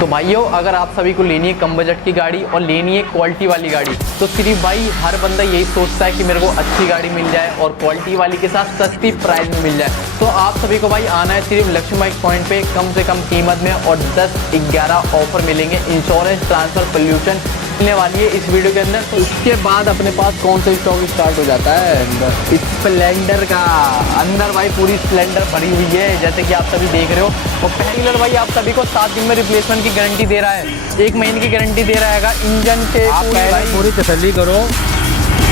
तो भाइयों अगर आप सभी को लेनी है कम बजट की गाड़ी और लेनी है क्वालिटी वाली गाड़ी, तो सिर्फ भाई हर बंदा यही सोचता है कि मेरे को अच्छी गाड़ी मिल जाए और क्वालिटी वाली के साथ सस्ती प्राइस में मिल जाए। तो आप सभी को भाई आना है सिर्फ लक्ष्मी बाइक पॉइंट पे, कम से कम कीमत में और 10-11 ऑफर मिलेंगे। इंश्योरेंस, ट्रांसफर, पोल्यूशन मिलने वाली है इस वीडियो के अंदर। तो उसके बाद अपने पास कौन सा स्टॉक स्टार्ट हो जाता है? स्प्लेंडर का। अंदर भाई पूरी स्प्लेंडर भरी हुई है जैसे कि आप सभी देख रहे हो। और पहली डीलर भाई आप सभी को 7 दिन में रिप्लेसमेंट की गारंटी दे रहा है, 1 महीने की गारंटी दे रहा है इंजन से। आप पूरी तसल्ली करो,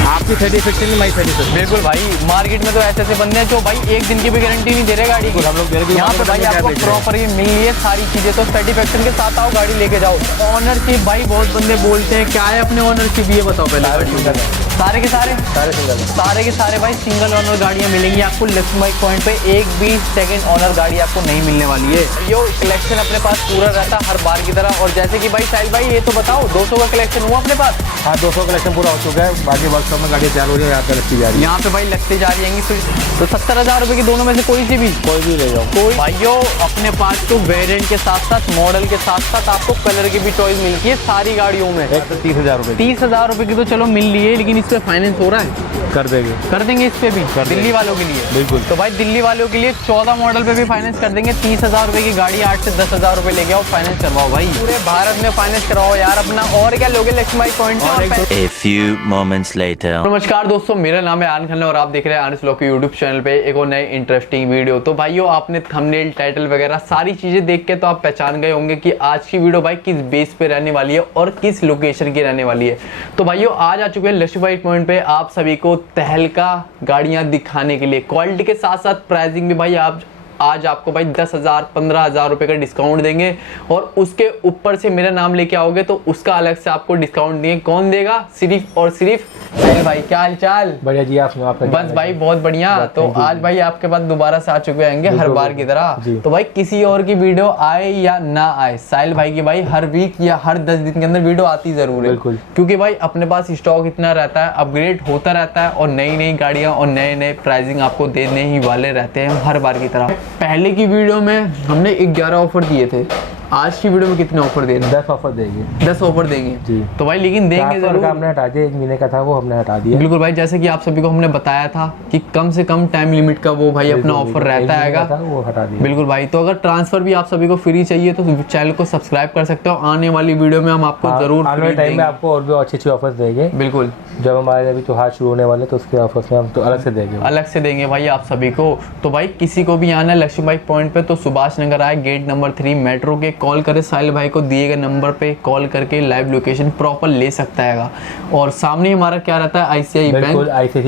आपकी सेटिस्फेक्शन में सेटिस्फेक्शन। बिल्कुल भाई, मार्केट में तो ऐसे बंदे हैं जो भाई 1 दिन की भी गारंटी नहीं दे रहे गाड़ी की। हम लोग यहाँ पे भाई आपको प्रॉपर ये मिल रही है सारी चीजें, तो सेटिस्फेक्शन के साथ आओ, गाड़ी लेके जाओ। ऑनरशिप भाई बहुत बंदे बोलते हैं क्या है अपने ऑनरशिप, ये बताओ पहले। सारे के सारे भाई सिंगल ऑनर गाड़ियाँ मिलेंगी आपको लक्ष्मी बाइक पॉइंट पे। एक भी सेकंड ऑनर गाड़ी आपको नहीं मिलने वाली है। यो कलेक्शन अपने पास पूरा रहता है हर बार की तरह। और जैसे कि भाई साहिल भाई ये तो बताओ 200 का कलेक्शन हुआ अपने पास? हाँ 200 कलेक्शन पूरा हो चुका है, बाकी वर्कशॉप में गाड़ी तैयार हो रही है, यहाँ पे लगती जा रही है। यहाँ पे भाई लगती जा रही है। तो 70,000 रुपये की दोनों में से कोई सी भी ले जाओ। कोई भाइयों अपने पास तो वेरिएंट के साथ साथ मॉडल के साथ साथ आपको कलर की भी चॉइस मिलती है सारी गाड़ियों में। 30,000 रुपये। 30,000 रुपये की तो चलो मिल रही है, लेकिन इस पे फाइनेंस हो रहा है? कर देंगे इस पे भी दिल्ली वालों के लिए। बिल्कुल। तो भाई दिल्ली वालों के लिए 14 मॉडल पे भी फाइनेंस कर देंगे। 30,000 रुपये की गाड़ी 8 से 10,000 रुपये लेके आओ, फाइनेंस करवाओ भाई, पूरे भारत में फाइनेंस करवाओ यार अपना। और क्या लोगे लक्ष्मी बाइक पॉइंट पे। A few moments later. नमस्कार दोस्तों, मेरा नाम है आनंद खन्ना और आप देख रहे हैं आनंद व्लॉग के यूट्यूब चैनल पे एक और नए इंटरेस्टिंग वीडियो। तो भाइयों आपने थंबनेल, टाइटल वगैरह सारी चीजें देख के तो आप पहचान गए होंगे कि आज की वीडियो भाई किस बेस पे रहने वाली है और किस लोकेशन की रहने वाली है। तो भाइयों आज आ चुके हैं लक्ष्मी बाइक पॉइंट पे आप सभी को तहलका गाड़ियां दिखाने के लिए। क्वालिटी के साथ साथ प्राइसिंग भी भाई आप आज आपको भाई 10,000 15,000 रुपए का डिस्काउंट देंगे। और उसके ऊपर से मेरा नाम लेके आओगे तो उसका अलग से आपको डिस्काउंट देंगे। कौन देगा? सिर्फ और सिर्फ साहिल भाई। क्या हाल चाल? बढ़िया जी, आप सुनाओ। बस भाई बहुत बढ़िया। तो आज भाई आपके पास दोबारा से आ चुके होंगे हर बार की तरह। तो भाई किसी और की वीडियो आए या ना आए, साहिल भाई की भाई हर वीक या हर 10 दिन के अंदर वीडियो आती जरूर है, क्योंकि भाई अपने पास स्टॉक इतना रहता है, अपग्रेड होता रहता है और नई नई गाड़ियां और नए नए प्राइसिंग आपको देने ही वाले रहते हैं हर बार की तरह। पहले की वीडियो में हमने 11 ऑफर दिए थे, आज की वीडियो में कितने ऑफर दे रहे हैं? 10 ऑफर देंगे। 10 ऑफर देंगे जी। तो भाई लेकिन देंगे जरूर। हमने हटा दिया, 1 महीने का था वो हमने हटा दिया। बिल्कुल भाई, जैसे कि आप सभी को हमने बताया था कि कम से कम टाइम लिमिट का वो भाई अपना ऑफर रहता है, वो हटा दिया। बिल्कुल भाई। तो अगर ट्रांसफर भी आप सभी को फ्री चाहिए तो चैनल को सब्सक्राइब कर सकते हो। आने वाली वीडियो में हम आपको जरूर आने वाले टाइम में आपको और भी अच्छी ऑफर्स देंगे। बिल्कुल, जब हमारे अभी त्योहार शुरू होने वाले तो उसके ऑफर्स में हम तो अलग से देंगे भाई आप सभी को। तो भाई किसी को भी आना है लक्ष्मी बाइक पॉइंट पे तो सुभाष नगर आए, गेट नंबर 3 मेट्रो के। कॉल करे साहिल भाई को दिए गए नंबर पे कॉल करके लाइव लोकेशन प्रॉपर ले सकता है। और सामने हमारा क्या रहता है? आईसीआई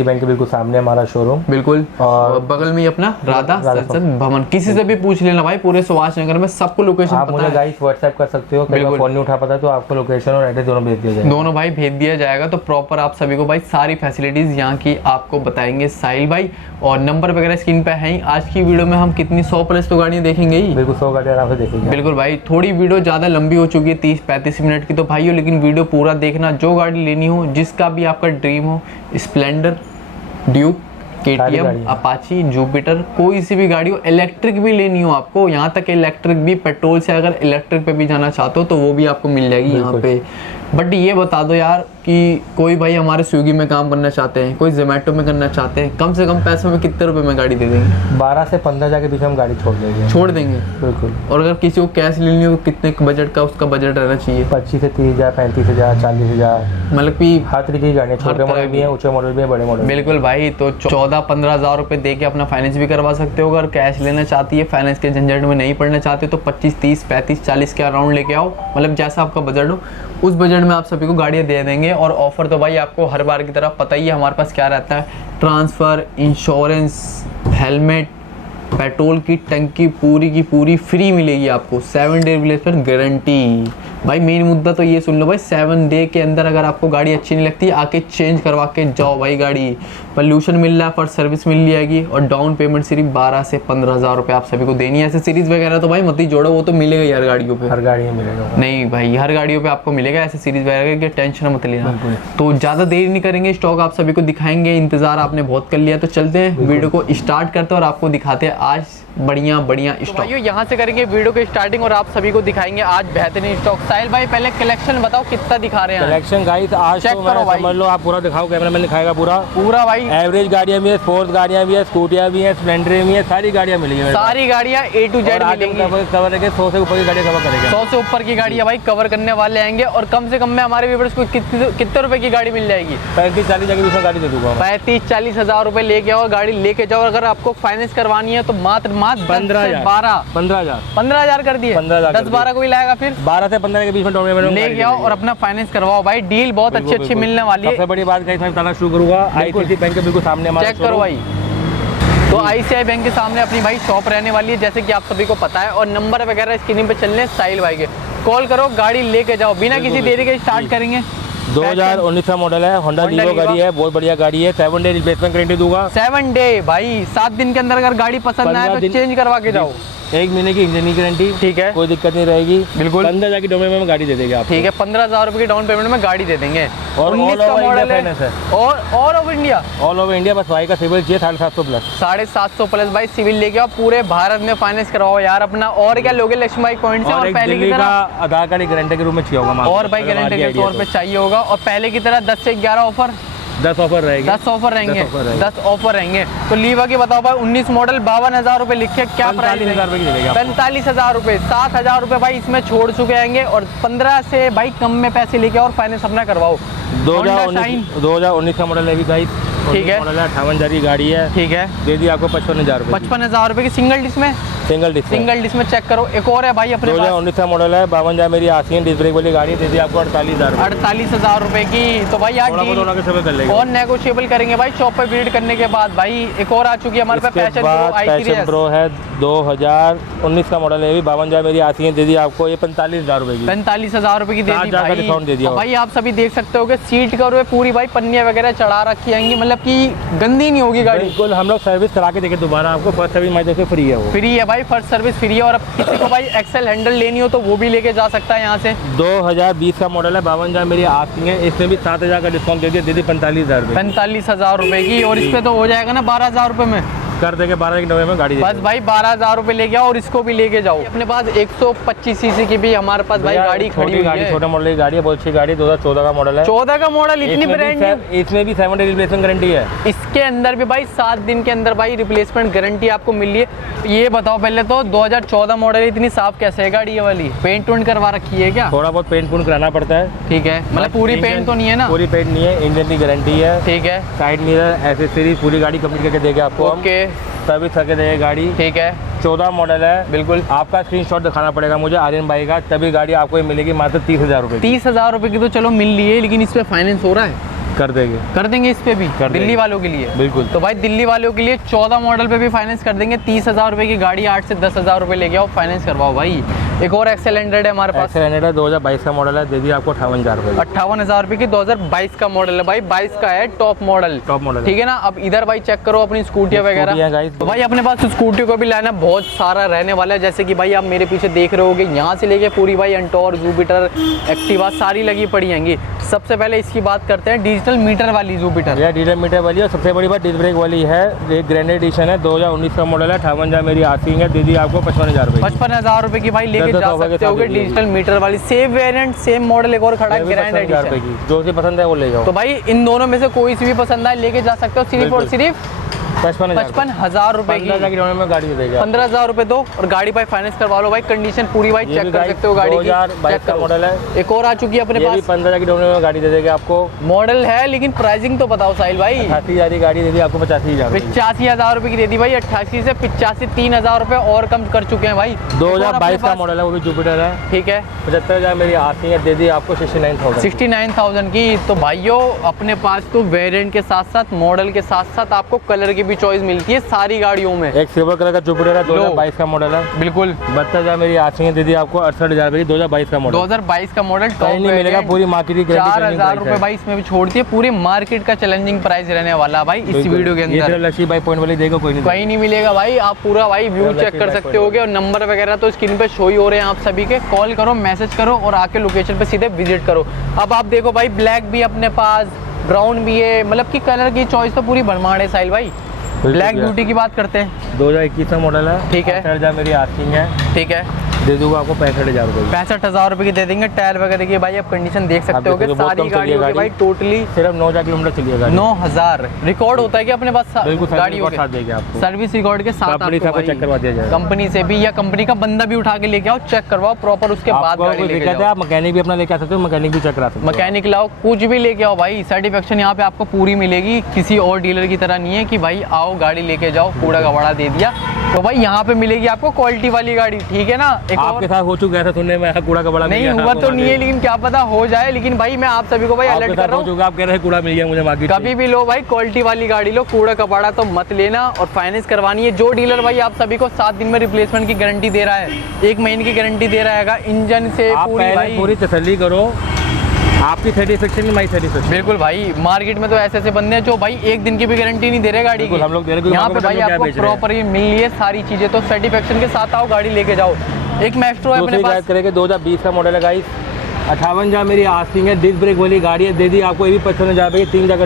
बैंक के बिल्कुल सामने हमारा शोरूम। बिल्कुल, और बगल में अपना राधा संसद भवन। किसी से भी पूछ लेना भाई, पूरे सुभाष नगर में सबको लोकेशन पता है। गाइस व्हाट्सएप कर सकते हो, फोन नहीं उठा पाता तो आपको लोकेशन और एड्रेस दोनों भेज दिया जाएगा। दोनों भाई भेज दिया जाएगा। तो प्रॉपर आप सभी को भाई सारी फैसिलिटीज यहाँ की आपको बताएंगे साहिल भाई। और नंबर वगैरह स्क्रीन पे है ही। आज की वीडियो में हम कितनी 100 प्लस तो गाड़ियाँ देखेंगे ही। बिल्कुल 100 गाड़ियाँ आराम से देखेंगे। बिल्कुल भाई, थोड़ी वीडियो ज़्यादा लंबी हो चुकी है 30-35 मिनट की, तो भाइयों लेकिन वीडियो पूरा देखना। जो गाड़ी लेनी हो, जिसका भी आपका ड्रीम हो, Splendor, Duke, KTM, Apache, Jupiter, कोई सी भी गाड़ी हो, इलेक्ट्रिक भी लेनी हो आपको, यहाँ तक इलेक्ट्रिक भी पेट्रोल से अगर इलेक्ट्रिक पे भी जाना चाहते हो तो वो भी आपको मिल जाएगी यहाँ पे। बट ये बता दो यार कि कोई भाई हमारे स्विगी में काम करना चाहते हैं, कोई जोमेटो में करना चाहते हैं, कम से कम पैसों में कितने रुपए में गाड़ी दे देंगे? 12 से 15 के बीच हम गाड़ी छोड़ देंगे। बिल्कुल। और अगर किसी को कैश लेनी हो तो कितने बजट का उसका बजट रहना चाहिए? 25 से 30,000, 35,000, 40,000, मतलब कि हर तरीके की गाड़ियाँ, छोटे मॉडल भी है, ऊंचे मॉडल भी है, बड़े मॉडल। बिल्कुल भाई, तो 14-15,000 रुपए दे के अपना फाइनेंस भी करवा सकते हो। अगर कैश लेना चाहती है, फाइनेंस के झंझट में नहीं पड़ना चाहते तो 25, 30, 35, 40 के अराउंड लेके आओ। मतलब जैसा आपका बजट हो उस बजट में आप सभी को गाड़ियाँ दे देंगे। और ऑफर तो भाई आपको हर बार की तरह पता ही है हमारे पास क्या रहता है। ट्रांसफ़र, इंश्योरेंस, हेलमेट, पेट्रोल की टंकी पूरी की पूरी फ्री मिलेगी आपको। 7 डे रिप्लेसमेंट गारंटी। भाई मेन मुद्दा तो ये सुन लो भाई, 7 डे के अंदर अगर आपको गाड़ी अच्छी नहीं लगती आके चेंज करवा के जाओ भाई गाड़ी। पोल्यूशन मिल रहा है, फर्स्ट सर्विस मिल जाएगी। और डाउन पेमेंट सिर्फ 12 से 15,000 रुपये आप सभी को देनी है। ऐसे सीरीज वगैरह तो भाई मत ही जोड़ो, वो तो मिलेगा ही हर गाड़ियों पे। हर गाड़ी में मिलेगा? नहीं भाई, हर गाड़ियों पे आपको मिलेगा ऐसे सीरीज वगैरह की, टेंशन मत लेना। तो ज़्यादा देर नहीं करेंगे, स्टॉक आप सभी को दिखाएंगे। इंतजार आपने बहुत कर लिया, तो चलते हैं वीडियो को स्टार्ट करते हैं और आपको दिखाते हैं आज बढ़िया बढ़िया स्टॉक। भाइयों यहाँ से करेंगे वीडियो की स्टार्टिंग और आप सभी को दिखाएंगे आज बेहतरीन स्टॉक। साहिल भाई पहले कलेक्शन बताओ कितना दिखा रहे हैं? कलेक्शन गाइस आज चेक तो करो भाई। समझ लो आप पूरा दिखाओ, कैमरा मैन दिखाएगा पूरा भाई। एवरेज गाड़ियाँ भी है, स्पोर्ट्स गाड़ियाँ भी है, स्कूटियाँ भी है, स्प्लेंडर भी है, सारी गाड़ियाँ मिलेंगी। सारी गाड़ियाँ A to Z मिलेंगी। कवर करके 100 से ऊपर की गाड़ियाँ कवर करेंगे। 100 से ऊपर की गाड़ियाँ भाई कवर करने वाले आएंगे। और कम से कम में हमारे व्यूअर्स को कितने रुपए की गाड़ी मिल जाएगी? 35-40 जगह भी गाड़ी दे दूंगा। 35-40 हज़ार रुपए लेके आओ, गाड़ी लेके जाओ। अगर आपको फाइनेंस करवानी है तो मात्र 15,000 कर दिए। 10-12 को ही लाएगा फिर 12 से 15 के बीच में डाउन पेमेंट लेके आओ और अपना फाइनेंस करवाओ भाई। डील बहुत अच्छी मिलने वाली है। सबसे बड़ी बात गाइस मैं बताना शुरू करूंगा, आईसीआईसीआई बैंक के बिल्कुल सामने हमारा चेक करो भाई। तो आईसीआईसीआई बैंक के सामने अपनी भाई शॉप रहने वाली है, जैसे कि आप सभी को पता है। और नंबर वगैरह स्क्रीन पे चलने साहिल भाई के, कॉल करो, गाड़ी लेके जाओ। बिना किसी देरी के स्टार्ट करेंगे। 2019 का मॉडल है, होंडा लीवो गाड़ी है, बहुत बढ़िया गाड़ी है। 7 डे रिप्लेसमेंट गारंटी दूंगा। 7 डे भाई, 7 दिन के अंदर अगर गाड़ी पसंद ना आए तो चेंज करवा के जाओ। 1 महीने की इंजन की गारंटी, ठीक है, कोई दिक्कत नहीं रहेगी। बिल्कुल 15,000 की डाउन पेमेंट में गाड़ी दे देंगे आप। ठीक है, 15,000 रुपए की डाउन पेमेंट में गाड़ी दे देंगे। और 19 का मॉडल है और ऑल ओवर इंडिया बस भाई का सिविल चाहिए 750 प्लस 750 प्लस भाई सिविल लेके आओ। पूरे भारत में फाइनेंस करवाओ यार अपना। और क्या लोगे लक्ष्मी भाई पॉइंट से। और पहले की तरह आधार कार्ड गारंटी के रूप में चाहिए होगा और भाई गारंटी के तौर पे चाहिए होगा। और पहले की तरह 10 से 11 ऑफर 10 ऑफर रहेंगे। 10 ऑफर रहेंगे। 10 ऑफर रहेंगे। तो लीवा के बताओ भाई, 19 मॉडल 52,000 रुपए लिखे, क्या प्राइस? 45,000 रुपए, 7,000 रुपए भाई इसमें छोड़ चुके आएंगे। और 15 से भाई कम में पैसे लेके और फाइनेंस अपना करवाओ। 2019 का मॉडल है भी गाइस, ठीक है, 58,000 की गाड़ी है, ठीक है, दे दी आपको 55,000 रुपए। 55,000 रुपए की सिंगल डिस्क में सिंगल डिस्क में चेक करो। एक और है भाई अपने पास, 2019 का मॉडल है, 52,000 मेरी आसियन डिस्क ब्रेक वाली गाड़ी, दे दी आपको 48,000 रुपए की। तो भाई यार और नेगोशिएबल करेंगे भाई शॉप पे विजिट करने के बाद। भाई एक और आ चुकी है हमारे पास पैशन प्रो है, 2019 का मॉडल है, 52,000 मेरी आसियन, दे दी आपको ये 45,000 रुपए की। 45,000 रुपए की दे दी भाई। डिस्काउंट दे दिया भाई। आप सभी देख सकते हो कि सीट कवर पूरी भाई पन्नियां वगैरह चढ़ा रखी आएंगी, मतलब कि गंदी नहीं होगी गाड़ी। बिल्कुल, हम लोग सर्विस करा के देंगे दोबारा आपको। फर्स्ट सर्विस हमारी तरफ से फ्री है, वो फ्री है भाई, फर्स्ट सर्विस फ्री है। और अब किसी को भाई एक्सेल हैंडल लेनी हो तो वो भी लेके जा सकता है यहाँ से। 2020 का मॉडल है, 52,000 मेरी आती है, इसमें भी 7,000 का डिस्काउंट दे दिया, दे दी 45,000 रुपए। 45,000 रुपए की। और इस पे तो हो जाएगा ना 12,000 रुपए में कर देंगे। 12 की नवे में गाड़ी बस भाई 12,000 रुपए लेके आओ और इसको भी लेके जाओ। अपने पास 125 सीसी की भी हमारे पास भाई गाड़ी खड़ी हुई है। छोटे मॉडल की गाड़ी है, बहुत अच्छी गाड़ी, 2014 का मॉडल है। 14 का मॉडल, इतनी ब्रांड न्यू। इसमें भी 7 डे रिप्लेसमेंट गारंटी है। इसके अंदर भी भाई 7 दिन के अंदर भाई रिप्लेसमेंट गारंटी आपको मिल रही है। ये बताओ पहले तो 2014 मॉडल इतनी साफ कैसे है गाड़ी ये वाली? पेंट वेंट करवा रखी है क्या? थोड़ा बहुत पेंट पूंट कराना पड़ता है, ठीक है, मतलब पूरी पेंट तो नहीं है ना? पूरी पेंट नहीं है, इंजन की गारंटी है, ठीक है। साइड मिरर एसेसरीज पूरी गाड़ी कंप्लीट करके देंगे आपको। ओके, सर्विस करके देंगे गाड़ी, ठीक है। 14 मॉडल है, बिल्कुल। आपका स्क्रीनशॉट दिखाना पड़ेगा मुझे आर्यन भाई का, तभी गाड़ी आपको मिलेगी मात्र 30,000 रुपए। 30,000 रुपए की तो चलो मिल रही है, लेकिन इस पे फाइनेंस हो रहा है? कर देंगे इस पे भी, दिल्ली वालों के लिए। बिल्कुल। तो भाई दिल्ली वालों के लिए 14 मॉडल पे भी फाइनेंस कर देंगे। 30,000 रुपए की गाड़ी 8 से 10,000 रुपए लेके आओ, फाइनेंस करवाओ भाई। एक और एक्सेल 100 है हमारे पास, एक्सेल 100 है, 2022 का मॉडल है, दे दी आपको 58,000 रुपए। 58,000 रुपए की 2022 का मॉडल है भाई, 22 का है, टॉप मॉडल, ठीक है ना। अब इधर भाई चेक करो अपनी स्कूटियाँ वगैरह। तो भाई अपने पास स्कूटी को भी लाना बहुत सारा रहने वाला है, जैसे कि भाई आप मेरे पीछे देख रहे होगे, यहाँ से लेके पूरी भाई एंटोर, जुपिटर, एक्टिवा सारी लगी पड़ी आएंगी। सबसे पहले इसकी बात करते हैं डिजिटल मीटर वाली जुपिटर। यह डिजिटल मीटर वाली है, सबसे बड़ी बात डिस्क ब्रेक वाली है, एक ग्रैंड एडिशन है, 2019 का मॉडल है, 58,000 मेरी आती है, दे दी आपको 55,000 रुपए। 55,000 रुपए की भाई लेके जा सकते हो डिजिटल मीटर वाली। सेम वेरिएंट सेम मॉडल एक और खड़ा है, ग्रैंड एडिशन, जो सी पसंद है वो ले जाओ। तो भाई इन दोनों में से कोई सी भी पसंद आए लेके जा सकते हो, सिर्फ और सिर्फ 55,000 रुपए की। 15,000 में गाड़ी देगा, 15,000 रुपए दो और गाड़ी भाई फाइनेंस करवा लो भाई। कंडीशन पूरी भाई चेक कर सकते हो गाड़ी की। 2022 का मॉडल है, एक और आ चुकी है अपने पास, 15,000 की डाउन में गाड़ी दे देगा आपको। मॉडल है लेकिन प्राइसिंग तो बताओ साहिल भाई। 88,000 की गाड़ी दे दी आपको 85,000। 85,000 रुपए की दे दी भाई, 88 से 85, 3,000 रुपए और कम कर चुके हैं भाई। 2022 का मॉडल है, वो भी जुपिटर है, ठीक है। 75,000 मेरी आती है, दे दी आपको 69,000 की। तो भाइयों अपने पास तो वेरिएंट के साथ साथ मॉडल के साथ साथ आपको कलर की भी चॉइस मिलती है सारी गाड़ियों में। एक सिल्वर कलर का जुपिटर है, 2022 का मॉडल है, बिल्कुल। 72,000 मेरी आती है, दे दी आपको 68,000 रुपए की, 2022 का मॉडल। 2022 का मॉडल टॉप नहीं मिलेगा, पूरी मार्केट की 4,000 रुपए भाई इसमें भी छोड़ती है। पूरी मार्केट का चैलेंजिंग प्राइस रहने वाला भाई इस वीडियो के अंदर। लक्ष्मी भाई पॉइंट वाली देखो, कोई नहीं मिलेगा भाई। आप पूरा भाई व्यू चेक कर सकते होगे और नंबर वगैरह तो स्क्रीन पे शो ही हो रहे हैं आप सभी के। कॉल करो, मैसेज करो और आके लोकेशन पे सीधे विजिट करो। अब आप देखो भाई ब्लैक भी अपने पास, ब्राउन भी है, मतलब कि कलर की चॉइस तो पूरी भरमार है साहिल भाई। ब्लैक ब्यूटी की बात करते हैं। 2021 का मॉडल है। ठीक है। 65,000 मेरी आस्किंग है। ठीक है, दे दूंगा आपको 65,000 रुपये। 65,000 रुपए की दे देंगे। टायर वगैरह की भाई आप कंडीशन देख सकते हो कि सारी गाड़ियों की भाई टोटली सिर्फ 9,000 किलोमीटर चलिएगा। 9,000 रिकॉर्ड होता है कि अपने पास बिल्कुल गाड़ियों के साथ देंगे आपको। सर्विस रिकॉर्ड के साथ कंपनी से आपको चेक करवा दिया जाएगा। कंपनी से भी, या कंपनी का बंदा भी उठा के लेके आओ, चेक करवाओ प्रॉपर, उसके बाद गाड़ी लेके जाओ। आप मैकेनिक भी अपना लेके आ सकते हो, मैकेनिक भी चेक करा सकते हो। मैकेनिक लाओ, कुछ भी लेके आओ भाई, सेटिस्फेक्शन यहाँ पे आपको पूरी मिलेगी। किसी और डीलर की तरह नहीं है कि भाई आओ गाड़ी लेके जाओ, कूड़ा कबाड़ा दे दिया। तो भाई यहाँ पे मिलेगी आपको क्वालिटी वाली गाड़ी, ठीक है ना। एक आपके साथ हो चुका है सुनने में, कूड़ा कबाड़ा नहीं हुआ तो नहीं है, लेकिन क्या पता हो जाए। लेकिन भाई मैं आप सभी को भाई अलर्ट कर रहा हूँ, आप कह रहे हैं कूड़ा मिल गया मुझे मार्केट। कभी भी लो भाई क्वालिटी वाली गाड़ी लो, कूड़ा कबाड़ा तो मत लेना। और फाइनेंस करवानी है। जो डीलर भाई आप सभी को 7 दिन में रिप्लेसमेंट की गारंटी दे रहा है, 1 महीने की गारंटी दे रहा है इंजन से पूरी, भाई पूरी तसल्ली करो। आपकी सेटिस्फेक्शन में माई सेटिस्फेक्शन। बिल्कुल भाई, मार्केट में तो ऐसे बंदे हैं जो भाई 1 दिन की भी गारंटी नहीं दे रहे गाड़ी की। हम लोग दे रहे हैं। यहाँ पे भाई आपको प्रॉपर ये मिल रही है सारी चीजें, तो सेटिस्फेक्शन के साथ आओ, गाड़ी लेके जाओ। एक मैस्ट्रो है अपने पास, करेंगे 2020 का मॉडल है गाइस। 58,000 मेरी आस्किंग है, डिस्क ब्रेक वाली गाड़ी है। दे दी आपको ये भी 55,000 रुपये,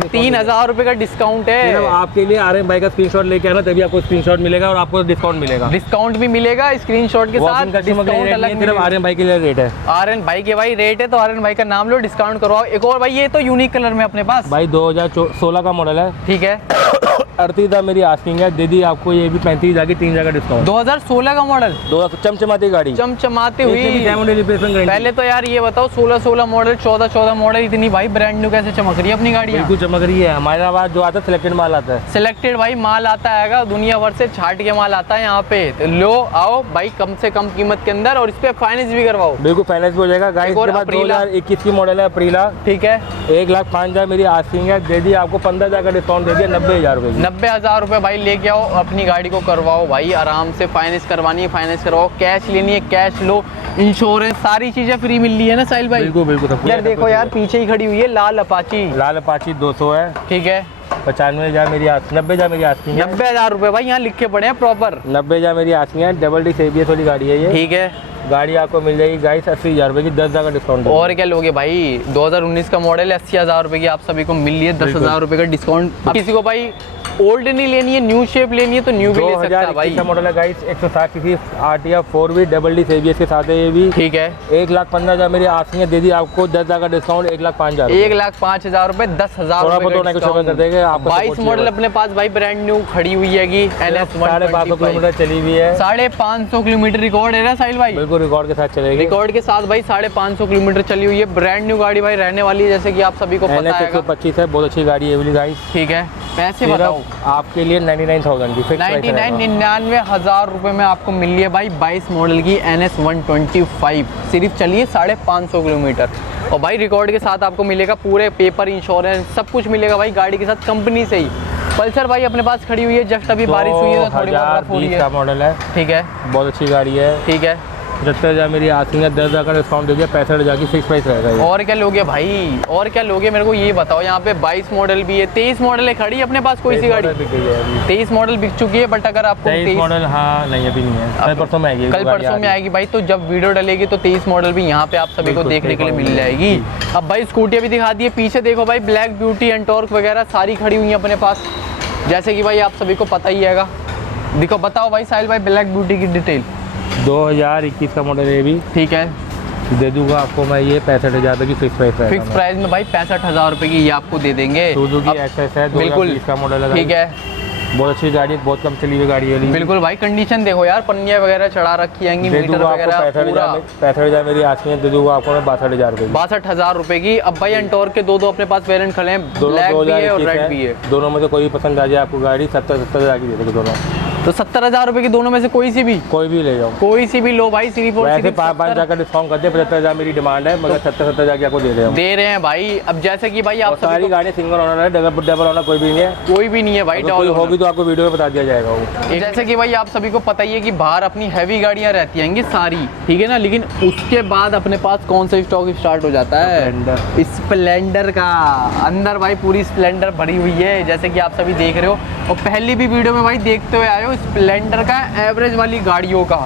3,000 रुपए का डिस्काउंट है। आपके लिए आरएम भाई का स्क्रीनशॉट लेके आना, तभी आपको स्क्रीनशॉट मिलेगा और आपको डिस्काउंट मिलेगा। डिस्काउंट भी मिलेगा स्क्रीनशॉट के साथ, डिस्काउंट अलग सिर्फ आरएम भाई के लिए रेट है। आर्यन भाई के भाई रेट है, तो आर्यन भाई का नाम लो, डिस्काउंट करवाओ। एक और भाई ये तो यूनिक कलर में अपने पास भाई 2016 का मॉडल है। ठीक है, 38,000 मेरी आस्किंग है, दे दी आपको ये भी 35,000 की 3,000 का डिस्काउंट। 2016 का मॉडल, चमचमाती गाड़ी, चमचमाती हुई। रिप्लेसमेंट पहले तो यार ये बताओ 16 मॉडल, 14 मॉडल, इतनी भाई ब्रांड न्यू कैसे चमक रही है अपनी गाड़ी? बिल्कुल चमक रही है। हमारे पास जो आता है सिलेक्टेड माल आता है। सिलेक्टेड भाई माल आता है, दुनिया भर से छाट के माल आता है यहाँ पे। तो लो आओ भाई कम से कम कीमत के अंदर, और इस पे फाइनेंस भी करवाओ। बिल्कुल फाइनेंस भी हो जाएगा। गाड़ी के बाद 2021 की मॉडल है अप्रीला। ठीक है, 1,05,000 मेरी आस्किंग है, दे दी आपको 15,000 का डिस्काउंट दे दिया, 90,000 रुपये। 90,000 रुपये भाई लेके आओ, अपनी गाड़ी को करवाओ भाई आराम से। फाइनेंस करवानी है फाइनेंस करवाओ, कैश लेनी है कैश लो, इंश्योरेंस सारी चीजें फ्री मिल रही है ना साहिल भाई? बिल्कुल बिल्कुल। यार देखो यार पीछे ही खड़ी हुई है लाल अपाची। 200 है। ठीक है, 95,000 मेरी 90,000 मेरी आस्किंग है। 90,000 रुपये भाई यहाँ लिखे पड़े हैं प्रॉपर। 90,000 मेरी आस्किंग है। डबल डी ABS वाली गाड़ी है ये। ठीक है, गाड़ी आपको मिल जाएगी गाइस 80,000 रुपये की, 10,000 का डिस्काउंट। और क्या लोगे भाई? 2019 का मॉडल है, 80,000 रुपये की आप सभी को मिल रही है, 10,000 रुपये का डिस्काउंट। किसी को भाई ओल्ड नहीं लेनी है, न्यू शेप लेनी है तो न्यू भी ले सकता है भाई। मॉडल है guys, 160 CC RTR 4V double D ABS के साथ है ये भी। ठीक है, 1,15,000 मेरी आस्किंग है, दे दी आपको 10,000 का डिस्काउंट, 1,05,000। 1,05,000 रुपये, 10,000 कर देंगे आपको। 22 मॉडल अपने पास भाई ब्रांड न्यू खड़ी हुई है, NS 550 किलोमीटर चली हुई है। 550 किलोमीटर रिकॉर्ड है ना साहिल भाई? बिल्कुल रिकॉर्ड के साथ चलेगी। रिकॉर्ड के साथ भाई 550 किलोमीटर चली हुई है, ब्रांड न्यू गाड़ी भाई रहने वाली है, जैसे कि आप सभी को पता है। 125 है, बहुत अच्छी गाड़ी है वाली गाइस। ठीक है, पैसे बताओ आपके लिए 99,000 की 99,000 रुपये में आपको मिल रही है भाई 22 मॉडल की NS 125, सिर्फ चलिए 550 किलोमीटर। और भाई रिकॉर्ड के साथ आपको मिलेगा पूरे पेपर, इंश्योरेंस सब कुछ मिलेगा भाई गाड़ी के साथ कंपनी से ही। पल्सर भाई अपने पास खड़ी हुई है, जस्ट अभी बारिश हुई है तो थोड़ी बहुत हो रही है। मॉडल है। ठीक है, बहुत अच्छी गाड़ी है। ठीक है, 75,000 मेरी आस्किंग है, 10,000 का डिस्काउंट दे दिया, 65,000 की फिक्स प्राइस रहेगा। और क्या लोगे भाई? और क्या लोगे मेरे को ये बताओ। यहाँ पे 22 मॉडल भी है, 23 मॉडल है खड़ी अपने पास कोई सी गाड़ी? 23 मॉडल बिक चुकी है, बट अगर आपको 23 मॉडल हाँ नहीं अभी नहीं है, कल परसों में आएगी। कल परसों में आएगी भाई, तो जब वीडियो डलेगी तो 23 मॉडल भी यहाँ पे आप सभी को देखने के लिए मिल जाएगी। अब भाई स्कूटियाँ भी दिखा दी है, पीछे देखो भाई ब्लैक ब्यूटी, एंटॉर्क वगैरह सारी खड़ी हुई है अपने पास, जैसे कि भाई आप सभी को पता ही है। देखो बताओ भाई साहिल भाई ब्लैक ब्यूटी की डिटेल। 2021 का मॉडल है भी। ठीक है, दे दूंगा आपको मैं ये 65,000 रुपये की फिक्स प्राइस है। फिक्स प्राइस में भाई 65,000 रुपये की ये आपको दे देंगे। सुजुकी एक्सेस है, 2020 का मॉडल है। ठीक है, बहुत अच्छी गाड़ी, बहुत कम चली हुई गाड़ी है। बिल्कुल भाई, कंडीशन देखो यार, पन्नियाँ वगैरह चढ़ा रखी है, मीटर वगैरह। 65,000 मेरी आस्किंग है, दे दूंगा आपको मैं 62,000 रुपये। 62,000 रुपये की। अब भाई एंटॉर्क के दो अपने पास वेरिएंट खड़े हैं, ब्लैक भी है और रेड भी है। दोनों में से कोई पसंद आ जाए आपको गाड़ी 70,000 की दे देंगे दोनों। तो 70,000 रुपये की दोनों में से कोई सी भी ले जाओ, कोई सी भी लो भाई। सिर्फ 5,000 का डिस्काउंट कर दे, 75,000 मेरी डिमांड है, मगर 70,000 की आपको दे रहे हैं भाई। अब जैसे कि भाई आप सारी गाड़ी सिंगल ओनर है, डबल ओनर कोई भी नहीं है। कोई भी नहीं है भाई, कोई होगी तो आपको वीडियो में बता दिया जाएगा वो। जैसे कि भाई आप सभी को पता ही है कि बाहर अपनी हैवी गाड़ियां रहती हैं सारी, ठीक है ना, लेकिन उसके बाद अपने पास कौन सा स्टॉक स्टार्ट हो जाता है? स्प्लेंडर का। अंदर भाई पूरी स्प्लेंडर भरी हुई है, जैसे कि आप सभी देख रहे हो। और पहली भी वीडियो में भाई देखते हुए आए हो स्प्लेंडर का एवरेज वाली गाड़ियों का,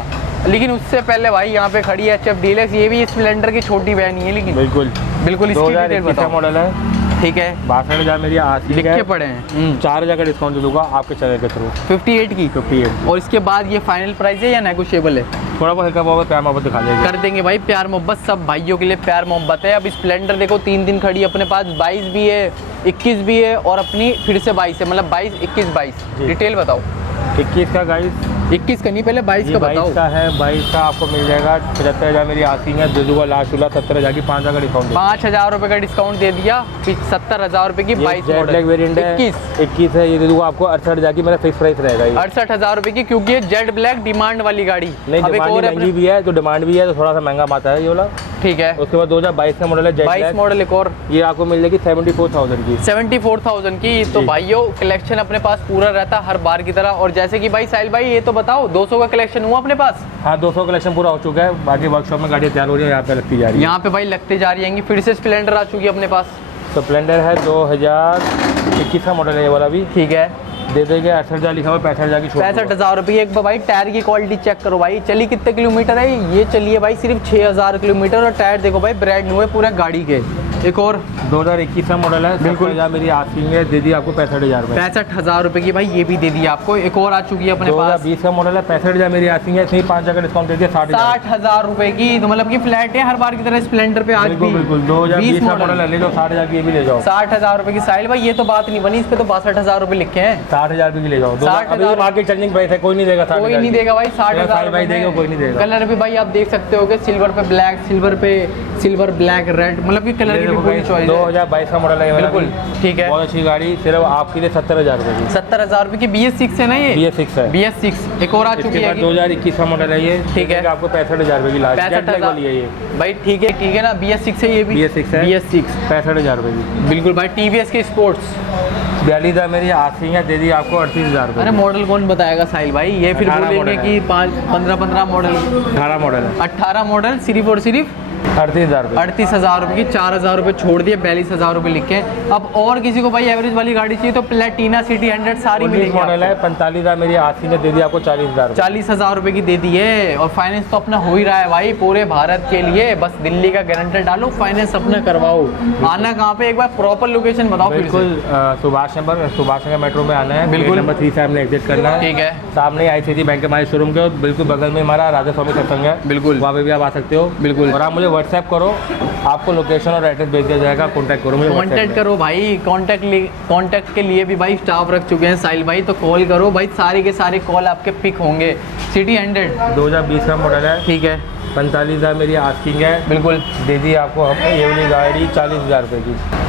लेकिन उससे पहले भाई यहाँ पे खड़ी है HF डीलक्स, ये भी स्प्लेंडर की छोटी बहन ही है, लेकिन बिल्कुल इसकी डिटेल बताओ। मॉडल है, ठीक है, 62,000 मेरी आती लिखे है। पड़े हैं। 4,000 का डिस्काउंट दे दूंगा आपके चैनल के थ्रू। 58 की 58। और इसके बाद ये फाइनल प्राइस है या नेगोशिएबल है? थोड़ा बहुत हल्का बहुत प्यार मोहब्बत दिखा देंगे। कर देंगे भाई, प्यार मोहब्बत सब भाइयों के लिए प्यार मोहब्बत है। अब स्प्लेंडर देखो 3 दिन खड़ी है अपने पास, 22 भी है, 21 भी है और अपनी फिर से 22 है, मतलब 22 21 22। जी। डिटेल बताओ। 21 का गाइस, 21 का नहीं, पहले 22 का 22 बताओ। का है। 22 का आपको मिल जाएगा 75,000 मेरी आती है, दे दूंगा लास्ट वाला 70,000 की, 5,000 का डिस्काउंट। 5,000 रुपये का डिस्काउंट दे दिया, 70,000 रुपये की 22 ब्लैक वेरिएंट है, 21 है, ये दे दूंगा आपको 68,000 की, मेरा फिक्स प्राइस रहेगा ये। 68,000 रुपये की, क्योंकि ये जेड ब्लैक डिमांड वाली गाड़ी। नहीं, अब एक डिमांड और है महंगी भी है, तो डिमांड भी है तो थोड़ा सा महंगा आता है ये वाला। ठीक है, उसके बाद 2022 का मॉडल है जेड 22 ब्लैक, मॉडल एक और ये आपको मिल जाएगी 74,000 की। 74,000 की। तो जी। भाइयों कलेक्शन अपने पास पूरा रहता है हर बार की तरह। और जैसे कि भाई साहिल भाई ये तो बताओ 200 का कलेक्शन हुआ अपने पास? हाँ, 200 कलेक्शन पूरा हो चुका है, बाकी वर्कशॉप में गाड़ियाँ तैयार हो रही है, यहाँ पे लगती जा रही है। यहाँ पे भाई लगते जा रही हैं। फिर से स्प्लेंडर आ चुकी है अपने पास। तो स्प्लेंडर है 2021 का मॉडल है ये वाला भी, ठीक है, दे देंगे 68,000 लिखा हुआ, 65,000 की छूट। 65,000 रुपये। एक बार भाई टायर की क्वालिटी चेक करो भाई, चली कितने किलोमीटर है? ये चलिए भाई सिर्फ 6,000 किलोमीटर और टायर देखो भाई ब्रांड न्यू है पूरे गाड़ी के। एक और 2021 का मॉडल है, बिल्कुल। 70,000 मेरी आस्किंग है, दे दी आपको 65,000 रुपये। 65,000 रुपये की भाई, ये भी दे दी आपको। एक और आ चुकी है अपने पास 2020 का मॉडल है, 65,000 मेरी आस्किंग है, इसमें 5,000 का डिस्काउंट दे दिया, 60,000। 60,000 रुपये की। तो मतलब कि फ्लैट है हर बार की तरह स्प्लेंडर पे आज बिल्कुल भी। बिल्कुल, 2020 का मॉडल है, ले लो 60,000 की, ये भी ले जाओ। 60,000 रुपये की। साहिल भाई ये तो बात नहीं बनी, इस पे तो 62,000 रुपये लिखे हैं। 60,000 की ले जाओ। 60,000 अभी मार्केट चेंजिंग प्राइस है, कोई नहीं देगा 60,000 कोई नहीं देगा भाई। 60,000 भाई देगा, कोई नहीं देगा। कलर भी भाई आप देख सकते हो, सिल्वर पे ब्लैक, सिल्वर पे सिल्वर ब्लैक रेड, मतलब कि कलर की भी पूरी चॉइस है। 2022 का मॉडल है ये वाला बिल्कुल, भी। ठीक है। बहुत अच्छी गाड़ी, सिर्फ आपके लिए 70,000 रुपये की। 70,000 रुपये की। BS6 है ना ये? BS6 है। BS6 एक और आ चुकी इसके है बाद 2021 का मॉडल है ये, ठीक है। आपको 65,000 रुपये की लास्ट, जेड ब्लैक वाली है ये 65,000 भाई। ठीक है ना, BS6 है ये भी। BS6 है, BS6 65,000 रुपये की। बिल्कुल भाई। TVS के स्पोर्ट्स 42,000 मेरी आस्किंग है, दे दी आपको 38,000 रुपये। अरे मॉडल कौन बताएगा साहिल भाई, ये फिर 18 बोलेंगे मॉडल कि 15 मॉडल। 18 मॉडल है, 18 मॉडल सिर्फ और सिर्फ 38,000 रुपये। 38,000 रुपये की। 4,000 रुपये छोड़ दिए, 42,000 रुपये लिखे। अब और किसी को भाई एवरेज वाली गाड़ी चाहिए तो प्लेटिना सिटी 100 सारी मिलेगी मॉडल है, आपको। 45,000 मेरी आस्किंग है, दे दी आपको 40,000 रुपये। 40,000 रुपये की दे दी है। और फाइनेंस तो अपना हो ही रहा है भाई पूरे भारत के लिए, बस दिल्ली का गारंटर डालो, फाइनेंस अपना करवाओ। आना कहाँ पे, एक बार प्रॉपर लोकेशन बताओ फिर से। बिल्कुल, सुभाष नगर मेट्रो में आना है, बिल्कुल। नंबर 3 से हमने एग्जिट करना है, ठीक है। सामने ICICI बैंक के हमारे शोरूम के बिल्कुल बगल में हमारा राधा स्वामी सत्संग है, बिल्कुल। वहाँ पे भी आप आ सकते हो। बिल्कुल। और आप मुझे व्हाट्सएप करो, आपको लोकेशन और एड्रेस भेज दिया जाएगा, कॉन्टैक्ट करो मुझे। कांटेक्ट करो भाई, कांटेक्ट के लिए भी भाई स्टाफ रख चुके हैं साहिल भाई, तो कॉल करो भाई, सारे के सारे कॉल आपके पिक होंगे। सिटी 100 2020 का मॉडल है, ठीक है, 45,000 मेरी आस्किंग है, बिल्कुल। दे दी आपको हमने ये वाली गाड़ी 40,000 रुपये की।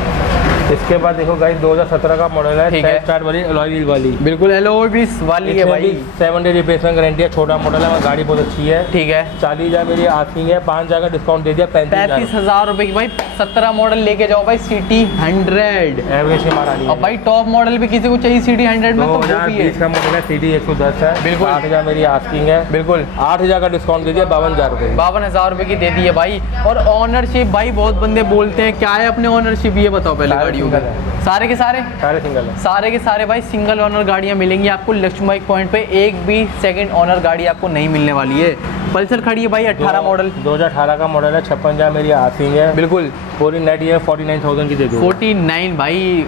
इसके बाद देखो गाड़ी 2017 का मॉडल है, ठीक है। स्टार्ट वाली अलॉय व्हील वाली, बिल्कुल एलओबीस वाली है भाई। 7 डे रिप्लेसमेंट गारंटी है, छोटा मॉडल है, गाड़ी बहुत अच्छी है, ठीक है। 40,000 मेरी आस्किंग है, 5,000 का डिस्काउंट दे दिया, 35,000। 35,000 रुपये की भाई। 17 मॉडल लेके जाओ भाई, सिटी 100। एवरेज की मारानी अब भाई टॉप मॉडल भी किसी को चाहिए सिटी 100 में तो वो भी है। 2020 का मॉडल है, CD 110 है, बिल्कुल। 8,000 मेरी आस्किंग है, बिल्कुल। 8,000 का डिस्काउंट दे दिया, 52,000 रुपये। 52,000 रुपये की दे दी है भाई। और ऑनरशिप भाई बहुत बंदे बोलते हैं क्या है अपने ऑनरशिप, ये बताओ पहले सारे गाड़ियों सिंगल की। है। सारे के सारे सारे सिंगल है, सारे के सारे भाई सिंगल ओनर गाड़ियां मिलेंगी आपको लक्ष्मी बाइक पॉइंट पे। एक भी सेकंड ओनर गाड़ी आपको नहीं मिलने वाली है। पल्सर खड़ी है भाई 18 मॉडल, 2018 का मॉडल है, 56,000 मेरी आस्किंग है, बिल्कुल। पूरी नेट ये 49,000 की दे दो। 49 भाई,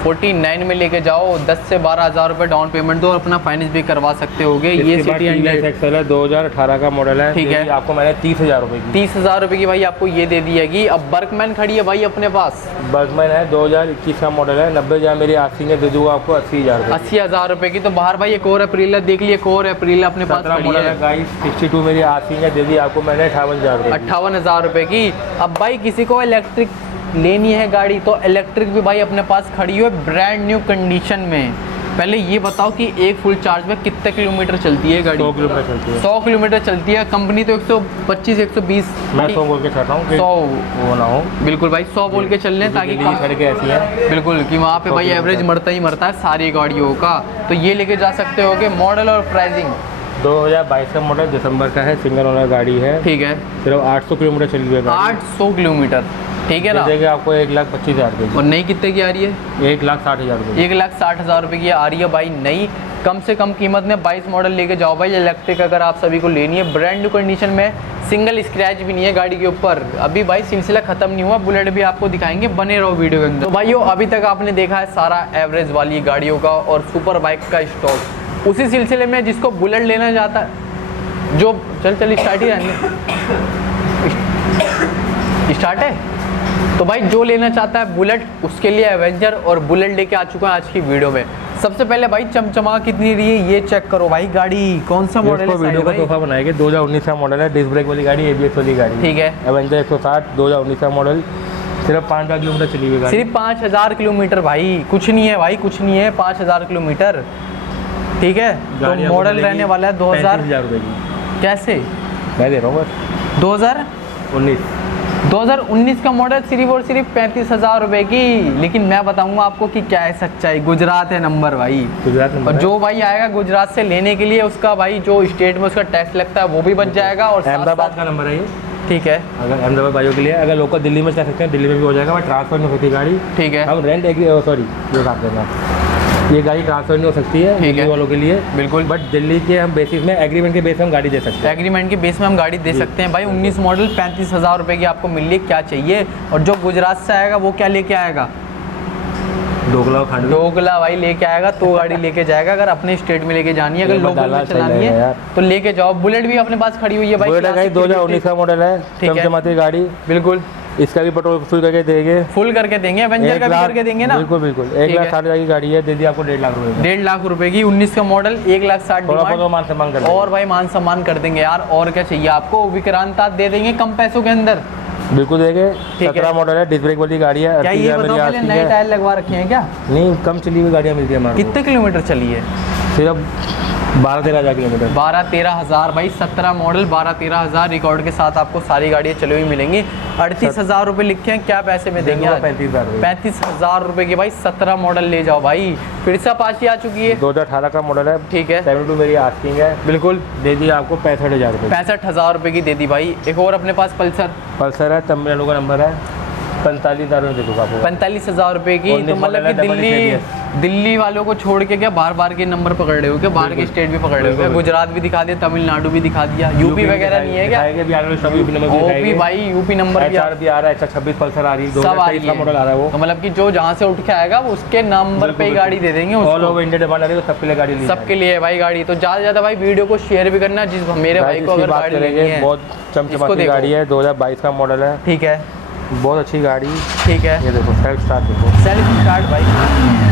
49 में लेके जाओ, 10 से 12,000 रुपये डाउन पेमेंट दो और अपना फाइनेंस भी करवा सकते होगे। ये सिटी 100 एक्सेल है, 2018 का मॉडल है, ठीक है। ये आपको मैंने 30,000 रुपये की। 30,000 रुपये की भाई आपको ये दे दी है। अब बर्कमैन खड़ी है भाई अपने पास, बर्गमैन है, 2021 का मॉडल है, 90,000 मेरी आस्किंग है, दे दूंगा आपको 80,000 रुपये। 80,000 रुपये की। तो बाहर भाई एक और अप्रील देख लिए, एक और अप्रील अपने पास 17 खड़ी मॉडल है, है गाइस, 62 मेरी आस्किंग है, दे दी आपको मैंने 58,000 रुपये। 58,000 रुपये की। अब भाई किसी को इलेक्ट्रिक लेनी है गाड़ी तो इलेक्ट्रिक भी भाई अपने पास खड़ी है ब्रांड न्यू कंडीशन में। पहले ये बताओ कि एक फुल चार्ज में कितने किलोमीटर चलती है गाड़ी? 100 किलोमीटर चलती है। 100 किलोमीटर चलती है। कंपनी तो 125 120, मैं 100 बोल के चल रहा हूँ, 100 वो ना हो, बिल्कुल भाई 100 बोल के चल लें ताकि दिल्ली की सड़कें ऐसी हैं बिल्कुल कि वहाँ पे 100 भाई एवरेज मरता ही मरता है सारी गाड़ियों का। तो ये लेके जा सकते हो कि मॉडल और प्राइसिंग 2022 का मॉडल दिसंबर का है, सिंगल ओनर गाड़ी है, ठीक है। सिर्फ 800 किलोमीटर चली हुई है गाड़ी। 800 किलोमीटर, ठीक है ना। देंगे आपको 1,25,000 रुपये और नई कितने की आ रही है? की, 1,60,000 रुपये। 1,60,000 रुपये की आ रही है भाई नई। कम से कम कीमत में 22 मॉडल लेके जाओ भाई। इलेक्ट्रिक अगर आप सभी को लेनी है, ब्रांड न्यू कंडीशन में, सिंगल स्क्रैच भी नहीं है गाड़ी के ऊपर। अभी भाई सिलसिला खत्म नहीं हुआ, बुलेट भी आपको दिखाएंगे, बने रहो वीडियो के अंदर। तो भाइयों अभी तक आपने देखा है सारा एवरेज वाली गाड़ियों का और सुपर बाइक का स्टॉक। उसी सिलसिले में जिसको बुलेट लेना चाहता है, जो चल स्टार्ट ही रहने, स्टार्ट है, तो भाई जो लेना चाहता है बुलेट, उसके लिए एवेंजर और बुलेट लेके आ चुका है आज की वीडियो में। सबसे पहले भाई चमचमा कितनी रही है ये चेक करो भाई। गाड़ी कौन सा मॉडल है? वीडियो का तोहफा बनाएंगे। 2019 का मॉडल है, डिस्क ब्रेक वाली गाड़ी, एबीएस वाली गाड़ी। ठीक है, एवेंजर 160 2019 का मॉडल, सिर्फ 5000 किलोमीटर चली हुई गाड़ी। सिर्फ 5000 किलोमीटर भाई, कुछ नहीं है भाई, कुछ नहीं है, 5000 किलोमीटर। ठीक है, तो मॉडल रहने वाला है 2000 रुपये की। कैसे मैं दे रहा हूँ बस 2019 का मॉडल सिर्फ और सिर्फ 35,000 रुपए की। लेकिन मैं बताऊंगा आपको कि क्या है सच्चाई। गुजरात है नंबर भाई, गुजरात नंबर। और जो भाई आएगा गुजरात से लेने के लिए, उसका भाई जो स्टेट में उसका टैक्स लगता है वो भी बच जाएगा। और अहमदाबाद का नंबर है ये। ठीक है, अगर अहमदाबाद भाइयों के लिए, अगर लोकल दिल्ली में चला सकते हैं, दिल्ली में भी हो जाएगा, बट ट्रांसफर नहीं होती गाड़ी। ठीक है, हम रेंट सॉरी ये बात करना, ये गाड़ी ट्रांसफर नहीं हो सकती है दिल्ली वालों के लिए, बिल्कुल। बट दिल्ली के हम बेसिस में, एग्रीमेंट के बेस में हम गाड़ी दे सकते हैं। एग्रीमेंट के बेस में हम गाड़ी दे सकते हैं भाई। 19 मॉडल 35,000 रुपए की आपको मिल रही है, क्या चाहिए। और जो गुजरात से आएगा वो क्या लेके आएगा? डोगला भाई लेके आएगा, तो गाड़ी लेके जाएगा। अगर अपने स्टेट में लेके जानी है, अगर लोकल में चलानी है तो लेके जाओ। बुलेट भी अपने पास खड़ी हुई है भाई, 2019 का मॉडल है, चमचमाती गाड़ी, बिल्कुल। इसका भी पेट्रोल फुल करके देंगे, फुल करके देंगे, एवेंजर का भी करके देंगे ना। बिल्कुल बिल्कुल। 1,60,000 की गाड़ी है, दे दी आपको 1.5 लाख रुपए। 1.5 लाख रुपए की, 19 का मॉडल, 1,60,000 मान सम्मान कर और भाई मान सम्मान कर देंगे यार। और क्या चाहिए आपको? विक्रांता दे देंगे कम पैसों के अंदर, बिल्कुल देंगे। 17 मॉडल है, डिस्क ब्रेक वाली गाड़ी है। क्या ये बताओ पहले नए टायर लगवा रखे हैं क्या? नहीं, कम चली हुई गाड़ियाँ मिलती है हमारे। कितने किलोमीटर चली है? सिर्फ 12-13 किलोमीटर। 12-13 भाई, 17 मॉडल, 12-13 रिकॉर्ड के साथ आपको सारी गाड़ियाँ चली हुई मिलेंगी। 38,000 रुपये लिखे हैं, क्या पैसे में देंगे? 35,000 रुपये की भाई 17 मॉडल ले जाओ भाई। फिर से अपाची आ चुकी है, 2018 का मॉडल है। ठीक है, 72 मेरी आस्किंग है, बिल्कुल दे दी आपको 65,000 रुपये। 65,000 रुपये की दे दी भाई। एक और अपने पास पल्सर है, तमिलनाडु का नंबर है, 45,000 रुपये दे दूँगा आपको। 45,000 रुपये की। तो मतलब कि दिल्ली वालों को छोड़ के क्या बाहर के नंबर पकड़ रहे हो क्या? बाहर के स्टेट भी पकड़ रहे हो क्या? गुजरात भी दिखा दिया, तमिलनाडु भी दिखा दिया, यूपी वगैरह नहीं है क्या? यूपी भाई, यूपी नंबर भी आ रहा है, 26 पल्सर आ रही है, सब आ रही है, मॉडल आ रहा है वो। तो मतलब कि जो जहाँ से उठ के आएगा वो उसके नंबर पे ही गाड़ी दे देंगे। ऑल ओवर इंडिया डिमांड आ रही है, तो सबके लिए गाड़ी, सबके लिए भाई गाड़ी। तो ज़्यादा से ज़्यादा भाई वीडियो को शेयर भी करना, जिस मेरे भाई को अगर गाड़ी लेनी है। बहुत चमचमाती गाड़ी है, 2022 का मॉडल है। ठीक है, बहुत अच्छी गाड़ी। ठीक है, ये देखो सेल्फ स्टार्ट, देखो सेल्फ स्टार्ट भाई,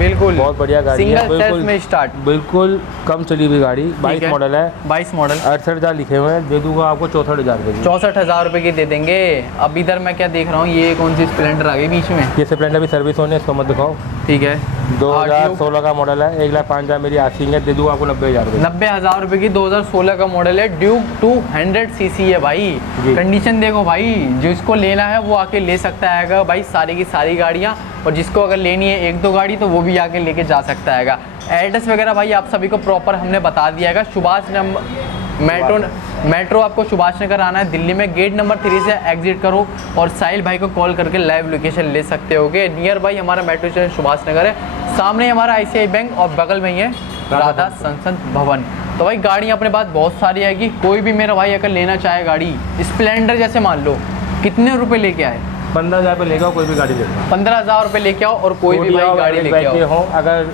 बिल्कुल बहुत बढ़िया गाड़ी है, सिंगल सेल्फ में स्टार्ट, बिल्कुल कम चली हुई गाड़ी। 22 मॉडल है, 22 मॉडल, 68,000 लिखे हुए हैं, दे दूंगा आपको 64,000 रुपये की। 64,000 रुपये की दे देंगे। अब इधर मैं क्या देख रहा हूँ, ये कौन सी स्प्लेंडर आ गई बीच में? ये स्प्लेंडर भी सर्विस होने, इसको मत दिखाओ। ठीक है, 2016 का मॉडल है, 1,05,000 मेरी आस्किंग है, दे दूंगा आपको 90,000 रुपये। 90,000 रुपये की 2016 का मॉडल है, ड्यूक 200 सीसी है भाई। कंडीशन देखो भाई, जिसको लेना है वो आके ले सकता है भाई, सारी की सारी गाड़ियाँ। और जिसको अगर लेनी है 1-2 गाड़ी तो वो भी आके लेके जा सकता है। एड्रेस वगैरह भाई आप सभी को प्रॉपर हमने बता दिया है। सुभाष नंबर मेट्रो आपको सुभाष नगर आना है दिल्ली में, गेट नंबर 3 से एग्जिट करो और साहिल भाई को कॉल करके लाइव लोकेशन ले सकते होगे। नियर बाई हमारा मेट्रो स्टेशन सुभाष नगर है, सामने हमारा ICICI बैंक और बगल में ही है राधा संसद भवन। तो भाई गाड़ियाँ अपने पास बहुत सारी आएगी। कोई भी मेरा भाई अगर लेना चाहे गाड़ी, स्प्लेंडर जैसे मान लो, कितने रुपए लेके आए? 15,000 रुपये लेके आओ, कोई भी गाड़ी लेगा। 15,000 रुपये लेके आओ और कोई भी भाई गाड़ी लेके आओ। अगर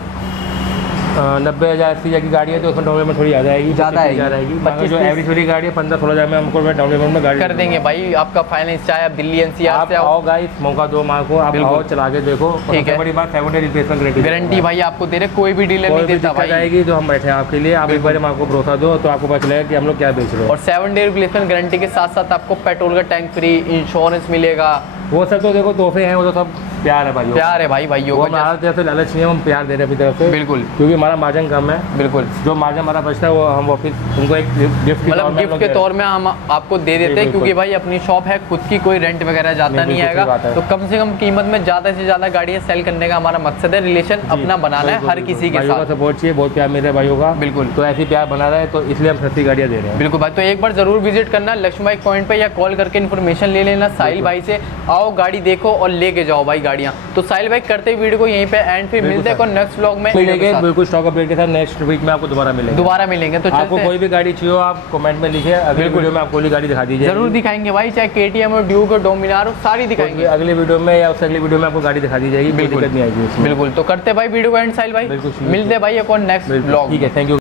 90,000 80,000 की गाड़ी है तो उसमें डाउन पेमेंट थोड़ी ज़्यादा आएगी, ज़्यादा आएगी। बाकी जो एवरेज वाली गाड़ी है 15-16,000 में हमको डाउन पेमेंट में गाड़ी कर देंगे भाई। आपका फाइनेंस चाहे आप दिल्ली NCR से आओ गाइस, मौका दो माँ को, आप आओ चला के देखो। ठीक है, बड़ी बात 7 डे रिप्लेसमेंट गारंटी भाई आपको दे रहे, कोई भी डीलर नहीं देता भाई। आएगी तो हम बैठे हैं आपके लिए, आप एक बार माँ को भरोसा दो तो आपको पता चलेगा कि हम लोग क्या बेच रहे हैं। और 7 डे रिप्लेसमेंट गारंटी के साथ साथ आपको पेट्रोल का टैंक फ्री, इंश्योरेंस मिलेगा। वो सब तो देखो तोहफे हैं, वो तो सब प्यार है भाई, प्यार है भाई भाइयों को। हमारी तरफ से लालच नहीं है, हम प्यार दे रहे हैं अपनी तरफ से, बिल्कुल, क्योंकि हमारा मार्जिन कम है। बिल्कुल, जो मार्जिन हमारा बचता है वो हम वापस उनको एक गिफ्ट, मतलब गिफ्ट के तौर में हम आपको दे देते हैं, क्योंकि भाई अपनी शॉप है खुद की, कोई रेंट वगैरह जाता नहीं आएगा। तो कम से कम कीमत में ज़्यादा से ज़्यादा गाड़ियाँ सेल करने का हमारा मकसद है। रिलेशन अपना बनाना है हर किसी के साथ। सपोर्ट चाहिए, बहुत प्यार मेरे भाइयों का, बिल्कुल। तो ऐसी प्यार बना रहा है, तो इसलिए हम सस्ती गाड़ियाँ दे रहे हैं। बिल्कुल भाई, तो एक बार जरूर विजिट करना लक्ष्मी बाइक पॉइंट पे, या कॉल करके इन्फॉर्मेशन ले लेना साहिल भाई से। आओ गाड़ी देखो और लेके जाओ भाई गाड़ी। गाड़ियाँ। तो साहिल भाई करते ही वीडियो को यहीं पे एंड, फिर मिलते हैं नेक्स्ट व्लॉग में मिलेंगे बिल्कुल स्टॉक अपडेट के साथ। नेक्स्ट वीक में आपको दोबारा मिलेंगे। दोबारा मिलेंगे। तो आपको कोई भी गाड़ी चाहिए हो आप कमेंट में लिखिए, अगली वीडियो में आपको गाड़ी दिखा दीजिए। जरूर दिखाएंगे भाई, चाहे KTM हो, ड्यूक हो, डोमिनार हो, सारी दिखाएंगे अगली वीडियो में या उससे अगली वीडियो में आपको गाड़ी दिखा दी जाएगी, कोई दिक्कत नहीं आएगी। बिल्कुल। तो करते भाई वीडियो को एंड साहिल भाई, मिलते हैं भाई एक और नेक्स्ट व्लॉग। ठीक है, थैंक यू।